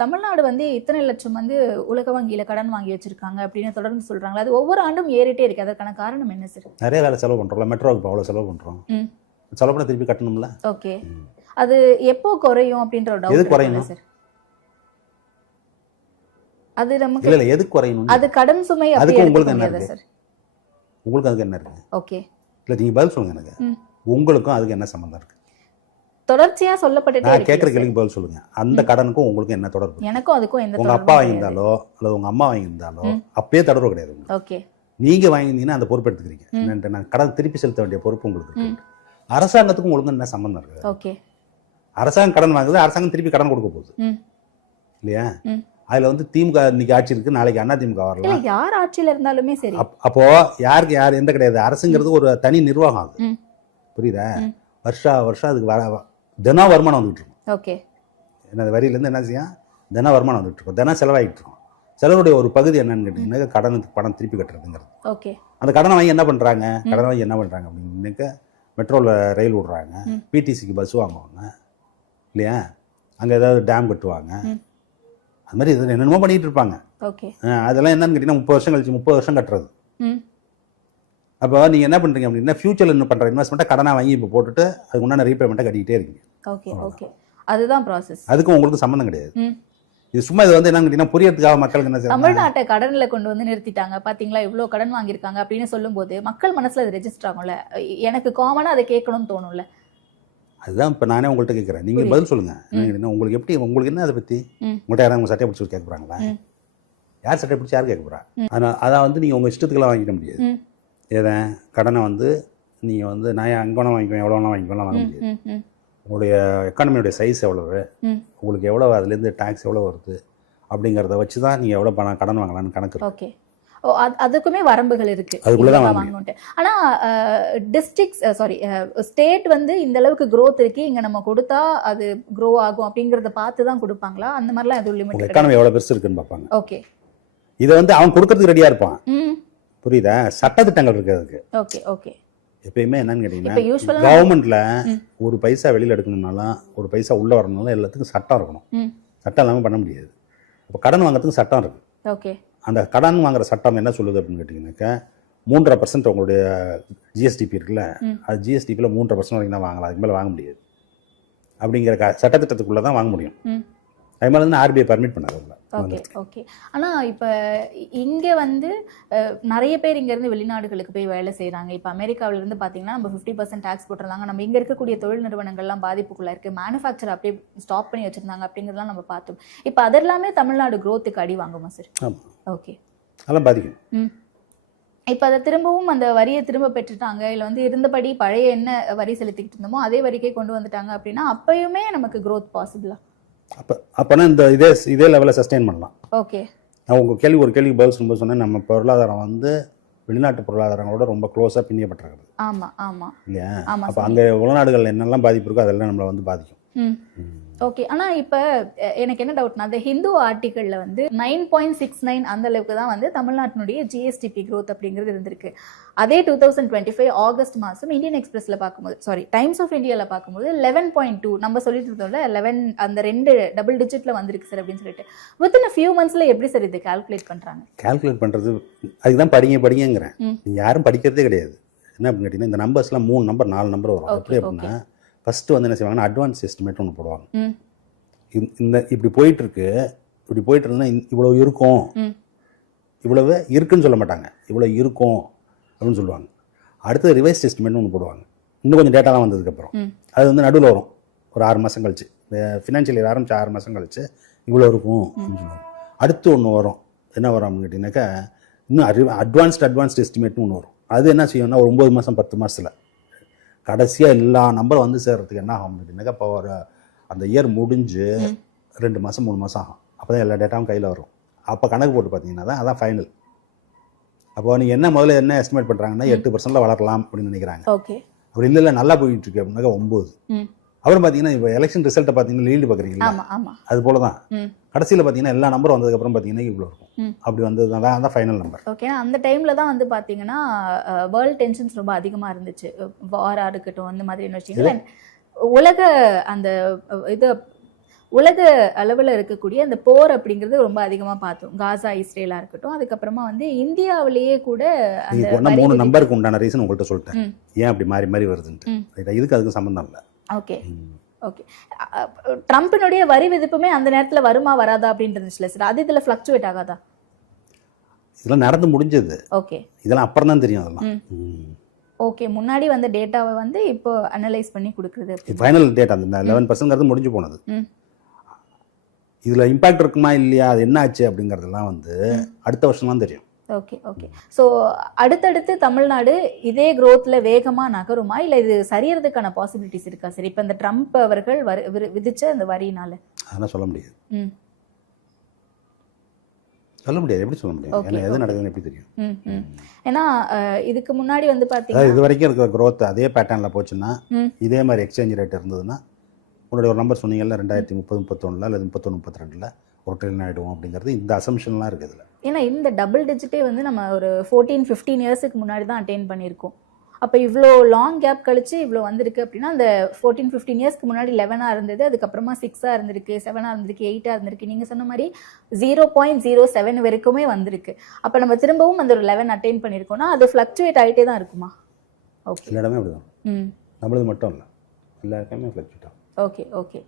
தமிழ்நாடு வந்து இத்தனை லட்சம் வந்து உலக வங்கியில கடன் வாங்கி வச்சிருக்காங்க அப்படின்னு தொடர்ந்து சொல்றாங்க. அது ஒவ்வொரு ஆண்டும் ஏறிட்டே இருக்கு. அதற்கான காரணம் என்ன சார்? நிறைய வேலை செலவு பண்றோம்ல, மெட்ரோவுக்கு அவ்வளவு செலவு பண்றோம். செலவு பண்ண திருப்பி கட்டணும்ல. ஓகே, அது எப்போ குறையும் அப்படின்ற ஒரு எது டவுட் குறையணும் சார்? அது நமக்கு இல்ல எது குறையணும்? அது கடன் சுமை அதுக்கு உங்களுக்கு என்ன அப்படியே இருக்கு சார்? உங்களுக்கு அதுக்கு என்ன இருக்கு? ஓகே, இல்ல நீங்க பதில் சொல்லுங்க எனக்கு. உங்களுக்கும் அதுக்கு என்ன சம்பந்தம் இருக்கு? தொடர்ச்சியா சொல்லப்பட்டுட்டே நான் இருக்கு. கேட்குற கேள்விக்கு பதில் சொல்லுங்க. அந்த கடனுக்கும் உங்களுக்கு என்ன தொடர்பு? எனக்கும் அதுக்கும் எந்த உங்க அப்பா வாங்கியிருந்தாலோ அல்லது உங்க அம்மா வாங்கியிருந்தாலோ அப்பயே தொடர்பு கிடையாது உங்களுக்கு. ஓகே, நீங்க வாங்கியிருந்தீங்கன்னா அந்த பொறுப்பு எடுத்துக்கிறீங்க. நான் கடன் திருப்பி செலுத்த வேண்டிய பொறுப்பு உங்களுக்கு இருக்கு. அரசாங்கத்துக்கும் உங்களுக்கு என்ன சம்பந்தம் இருக்கு? ஓகே, அரசாங்கம் கடன் வாங்குது, அரசாங்கம் திருப்பி கடன் கொடுக்க போகுது இல்லையா? அதுல வந்து திமுக இன்னைக்கு ஆட்சி இருக்கு, நாளைக்கு அண்ணா திமுக வரலாம். யார் ஆட்சியில இருந்தாலுமே சரி. அப்போ யாருக்கு யார் எந்த கிடையாது. அரசுங்கிறது ஒரு தனி நிர்வாகம் ஆகுது. புரியுதா? வருஷம் அதுக்கு தினம் வருமானம் வந்துட்டு இருக்கும். ஓகே, என்ன வரியிலேருந்து என்ன செய்யும்? தினம் வருமானம் வந்துட்டு இருக்கும், தினம் செலவாகிட்டு இருக்கும். செலவுடைய ஒரு பகுதி என்னன்னு கேட்டீங்கன்னா கடனுக்கு பணம் திருப்பி கட்டுறதுங்கிறது. ஓகே, அந்த கடனை வாங்கி என்ன பண்றாங்க? கடனை வாங்கி என்ன பண்றாங்க அப்படின்னு மெட்ரோவில் ரயில் விடுறாங்க, பிடிசிக்கு பஸ் வாங்குவாங்க இல்லையா? அங்கே ஏதாவது டேம் கட்டுவாங்க, அது மாதிரி இது என்னென்னமோ பண்ணிட்டு இருப்பாங்க. ஓகே, அதெல்லாம் என்னன்னு கேட்டீங்கன்னா 30 வருஷம் கழிச்சு 30 வருஷம் கட்டுறது. அப்போ நீங்கள் என்ன பண்ணுறீங்க அப்படின்னா ஃபியூச்சரில் என்ன பண்ணுற இன்வெஸ்ட்மெண்ட்டை கடனாக வாங்கி இப்போ போட்டுட்டு அதுக்கு உண்டான ரீபேமெண்ட்டை கட்டிக்கிட்டே இருக்கீங்க. ஓகே, ஓகே, அதுதான் ப்ராசஸ். அதுக்கும் உங்களுக்கு சம்மந்தம் கிடையாது. இது சும்மா இது வந்து என்னன்னு கேட்டீங்கன்னா புரியறதுக்காக மக்களுக்கு என்ன செய்யணும்? தமிழ்நாட்டை கடன்ல கொண்டு வந்து நிறுத்திட்டாங்க பாத்தீங்களா, இவ்வளவு கடன் வாங்கியிருக்காங்க அப்படின்னு சொல்லும் போது மக்கள் மனசுல அது ரெஜிஸ்டர் ஆகும்ல. எனக்கு காமனா அதை கேட்கணும்னு தோணும்ல. அதுதான் இப்போ நானே உங்கள்கிட்ட கேட்குறேன், நீங்கள் பதில் சொல்லுங்க. உங்களுக்கு எப்படி, உங்களுக்கு என்ன அதை பற்றி? உங்கள்கிட்ட யாராவது உங்கள் சட்டையை பிடிச்சி கேட்க போகிறாங்களா? யார் சட்டை பிடிச்சி யார் கேட்க போகிறா? ஆனால் அதான் வந்து நீங்கள் உங்கள் இஷ்டத்துக்கெல்லாம் வாங்கிக்க முடியாது. ஏதா கடனை வந்து நீங்கள் வந்து நான் அங்கே வேணால் வாங்கிக்குவேன், எவ்வளோ வேணால் வாங்கிக்கலாம் வாங்க முடியாது. உங்களுடைய எக்கானமியோடைய சைஸ் எவ்வளவு, உங்களுக்கு எவ்வளோ அதுலேருந்து டேக்ஸ் எவ்வளோ வருது அப்படிங்கிறத வச்சு தான் நீங்கள் எவ்வளோ பணம் கடன் வாங்கலாம்னு கணக்கு. ஓகே, அதுக்குமே வரம்புகள் இருக்கு. ஆனா டிஸ்ட்ரிக்ட் ஸ்டேட் வந்து இந்த அளவுக்கு growth இருக்கு, இங்க நம்ம கொடுத்தா அது grow ஆகும் அப்படிங்கறத பார்த்து தான் கொடுப்பாங்களா? அந்த மாதிரிலாம் எதுவும் லிமிட் கிடையாது. எக்கானமி எவ்வளவு பெருசு இருக்குன்னு பார்ப்பாங்க. ஓகே, இதை வந்து அவன் கொடுக்கறதுக்கு ரெடியா இருப்பான். புரியுதா? சட்டத்திட்டங்கள் இருக்கு அதுக்கு. Okay, okay. எப்பயுமே என்னன்னு கேட்டீங்கன்னா கவர்மெண்ட்ல ஒரு பைசா வெளியில எடுக்கணும்னாலும் ஒரு பைசா உள்ள வரணும்னாலும் எல்லாத்துக்கும் சட்டம் இருக்கணும். சட்டம் இல்லாமல் பண்ண முடியாது. இப்போ கடன் வாங்குறதுக்கு சட்டம் இருக்கு. ஓகே, அந்த கடன் வாங்குற சட்டம் என்ன சொல்லுது அப்படின்னு கேட்டீங்கன்னாக்கா 3.5% உங்களுடைய ஜிஎஸ்டிபி இருக்குல்ல, அது ஜிஎஸ்டிபியில் 3.5% வரைக்கும் தான் வாங்கலாம், அதுக்கு மேலே வாங்க முடியாது. அப்படிங்கிற சட்டத்திட்டத்துக்குள்ளே தான் வாங்க முடியும். அது மாதிரி தான் ஆர்பிஐ பர்மிட் பண்ணாது. Okay, okay. ஆனால் இப்போ இங்கே வந்து நிறைய பேர் இங்கேருந்து வெளிநாடுகளுக்கு போய் வேலை செய்கிறாங்க. இப்போ அமெரிக்காவிலேருந்து பார்த்தீங்கன்னா நம்ம 50% டேக்ஸ் போட்டுருந்தாங்க. நம்ம இங்கே இருக்கக்கூடிய தொழில் நிறுவனங்கள்லாம் பாதிப்புக்குள்ளே இருக்குது. மேனுஃபேக்சர் அப்படியே ஸ்டாப் பண்ணி வச்சுருந்தாங்க அப்படிங்கிறதுலாம் நம்ம பார்த்தோம். இப்போ அதெல்லாமே தமிழ்நாடு growthக்கு அடி வாங்குமா சார்? ஓகே, அதெல்லாம் பாதிக்கும். இப்போ அதை திரும்பவும் அந்த வரியை திரும்ப பெற்றுட்டாங்க, இல்லை வந்து இருந்தபடி பழைய என்ன வரி செலுத்திக்கிட்டு இருந்தோமோ அதே வரிக்கே கொண்டு வந்துட்டாங்க அப்படின்னா அப்பயுமே நமக்கு growth பாசிபிளா? அப்போனா இந்த இதே லெவலில் சஸ்டெயின் பண்ணலாம். ஓகே, நான் உங்கள் ஒரு கேள்விக்கு பதில் சொல்லும்போது சொன்னேன், நம்ம பொருளாதாரம் வந்து வெளிநாட்டு பொருளாதாரங்களோட ரொம்ப க்ளோஸாக பின்னியப்பட்டிருக்குது. ஆமாம், ஆமாம் இல்லையா? அப்போ அங்கே உள்நாடுகள் என்னெல்லாம் பாதிப்பு இருக்கோ அதெல்லாம் நம்மளை வந்து பாதிக்கும். ஓகே. ஆனால் இப்போ எனக்கு என்ன டவுட்னா, அந்த ஹிந்து ஆர்டிக்கலில் வந்து 9.69 அந்த அளவுக்கு தான் வந்து தமிழ்நாட்டினுடைய ஜிஎஸ்டிபி growth அப்படிங்கிறது இருந்திருக்கு. அதே 2025 ஆகஸ்ட் மாதம் இந்தியன் எக்ஸ்பிரஸில் பார்க்கும்போது டைம்ஸ் ஆஃப் இந்தியாவில் பார்க்கும்போது 11.2 நம்ம சொல்லிட்டு இருந்தோம்ல, 11 அந்த 2 டபுள் டிஜிட்டில் வந்திருக்கு சார் அப்படின்னு சொல்லிட்டு. வித்தின் a few monthsல எப்படி சார் இது கால்குலேட் பண்ணுறாங்க? கால்குலேட் பண்ணுறது அதுக்கு தான் படிங்கிறேன். நீங்கள் யாரும் படிக்கிறதே கிடையாது. என்ன அப்படின்னு கேட்டிங்கன்னா இந்த நம்பர்ஸ்லாம் 3 நம்பர் 4 நம்பர் வரும். எப்படி அப்படின்னா ஃபஸ்ட்டு வந்து என்ன செய்வாங்கன்னா அட்வான்ஸ் எஸ்டிமேட் ஒன்று போடுவாங்க. இந்த இப்படி போயிட்டு இருந்தால் இவ்வளோ இருக்கும், இவ்வளவு இருக்குன்னு சொல்ல மாட்டாங்க, இவ்வளோ இருக்கும் அப்படின்னு சொல்லுவாங்க. அடுத்தது ரிவைஸ்ட் எஸ்டிமேட்னு ஒன்று போடுவாங்க. இன்னும் கொஞ்சம் டேட்டாலாம் வந்ததுக்கப்புறம் அது வந்து நடுவில் வரும். ஒரு 6 மாதம் கழிச்சு, இந்த ஃபினான்ஷியல் இயர் ஆரம்பிச்சு 6 மாதம் கழிச்சு இவ்வளோ இருக்கும் அப்படின்னு சொல்லுவாங்க. அடுத்து ஒன்று வரும். என்ன வரும் அப்படின்னு கேட்டிங்கனாக்கா இன்னும் அட்வான்ஸ்ட் எஸ்டிமேட்னு ஒன்று வரும். அது என்ன செய்யணும்னா ஒரு 9 மாதம் 10 மாதத்தில் கடைசியாக எல்லா நம்பரும் வந்து சேர்றதுக்கு என்ன ஆகும் அப்படின்னாக்கா இப்போ ஒரு அந்த இயர் முடிஞ்சு 2 மாதம் 3 மாதம் ஆகும். அப்போ தான் எல்லா டேட்டாவும் கையில் வரும். அப்போ கணக்கு போட்டு பார்த்தீங்கன்னா தான் அதான் ஃபைனல். அப்போ நீங்கள் முதல்ல என்ன எஸ்டிமேட் பண்ணுறாங்கன்னா 8% வளரலாம் அப்படின்னு நினைக்கிறாங்க. ஓகே, அப்படி இல்லை நல்லா போயிட்டு இருக்கு அப்படின்னாக்கா 9. அப்புறம் பார்த்தீங்கன்னா இப்போ எலெக்ஷன் ரிசல்ட்டை பார்த்தீங்கன்னா லீடு பார்க்குறீங்களா, அது போல தான் கடைசியில் பார்த்தீங்கன்னா எல்லா நம்பரும் வந்ததுக்கப்புறம் பார்த்தீங்கன்னா இவ்வளோ இருக்கும். அப்படி வந்தது தான் ஃபைனல் நம்பர். ஓகே, அந்த டைமில் தான் வந்து பார்த்தீங்கன்னா வேர்ல்டு டென்ஷன்ஸ் ரொம்ப அதிகமாக இருந்துச்சு. வாராக இருக்கட்டும், அந்த மாதிரி வச்சுக்கோங்களேன். உலக அந்த இது உலக அளவில் இருக்கக்கூடிய அந்த போர் அப்படிங்கிறது ரொம்ப அதிகமாக பார்த்தோம். காசா இஸ்ரேலா இருக்கட்டும், அதுக்கப்புறமா வந்து இந்தியாவிலேயே கூட அந்த நீங்கள் ஒன்றா வரி 3 விதிப்பு- நம்பருக்கு உண்டான ரீசன் உங்கள்கிட்ட சொல்லிட்டேன். ம். ஏன் அப்படி மாறி மாறி வருதுன்ட்டு. ரைட்டா, இதுக்கு அதுக்கு சம்மந்தம் இல்லை. Okay okay. ட்ரம்ப்பினுடைய வரி விதிப்புமே அந்த நேரத்தில் வருமா வராதா அப்படின்னு இருந்துச்சுல சார், அது இதில் ஃப்ளக்சுவேட் ஆகாதா? இதெல்லாம் நடந்து முடிஞ்சது. ஓகே இதெல்லாம் அப்புறம் தான் தெரியும் அதெல்லாம். ஓகே. முன்னாடி வந்த டேட்டாவை வந்து இப்போ அனலைஸ் பண்ணி கொடுக்குறது. ஃபைனல் டேட் அந்த 11% முடிஞ்சு போனது. ம். இதில் இம்பாக்ட் இருக்குமா இல்லையா, அது என்ன ஆச்சு அப்படிங்கிறதெல்லாம் வந்து அடுத்த வருஷம் தான் தெரியும். Okay okay. ஸோ அடுத்தடுத்து தமிழ்நாடு இதே growthல வேகமா நகருமா, இல்லை இது சரியறதுக்கான பாசிபிலிட்டிஸ் இருக்கா சார் இப்போ இந்த ட்ரம்ப் அவர்கள் விதிச்ச அந்த வரியினால? அதெல்லாம் சொல்ல முடியாது. ம் சொல்ல முடியாது. எப்படி சொல்ல முடியும்? ஏன்னா எது நடக்குதுன்னு எப்படி தெரியும்? ம் ம். ஏன்னா இதுக்கு முன்னாடி வந்து அதாவது பார்த்தீங்கன்னா இது வரைக்கும் இருக்கிற growth அதே பேட்டர்னில் போச்சுன்னா, ம். இதே மாதிரி எக்ஸ்சேஞ்ச் ரேட் இருந்ததுன்னா, உங்களுடைய ஒரு நம்பர் சொன்னீங்கல்ல 2030-31 அல்லது 31-32 ஒரு ட்ரில்லியன் ஆகிடுவோம் அப்படிங்கிறது இந்த அசம்ஷன்லாம் இருக்குது இதில். ஏன்னா இந்த டபுள் டிஜிட்டே வந்து நம்ம ஒரு 14-15 இயர்ஸுக்கு முன்னாடி தான் அட்டைன் பண்ணியிருக்கோம். அப்போ இவ்வளோ லாங் கேப் கழிச்சு இவ்வளோ வந்திருக்கு அப்படின்னா, அந்த 14-15 இயர்ஸ்க்கு முன்னாடி 11 இருந்தது, அதுக்கப்புறமா 6 இருந்திருக்கு, 7 இருந்திருக்கு, 8 இருந்திருக்கு, நீங்கள் சொன்ன மாதிரி 0.07 வரைக்குமே வந்திருக்கு. அப்போ நம்ம திரும்பவும் அந்த ஒரு 11 அட்டைன் பண்ணியிருக்கோம்னா அது ஃப்ளக்சுவேட் ஆகிட்டே தான் இருக்குமா? ஓகே. எல்லா இடமே அப்படி தான். ம் நம்மளது மட்டும் இல்லை, எல்லா இடமே ஃப்ளக்சுவேட் ஆகும். Okay okay.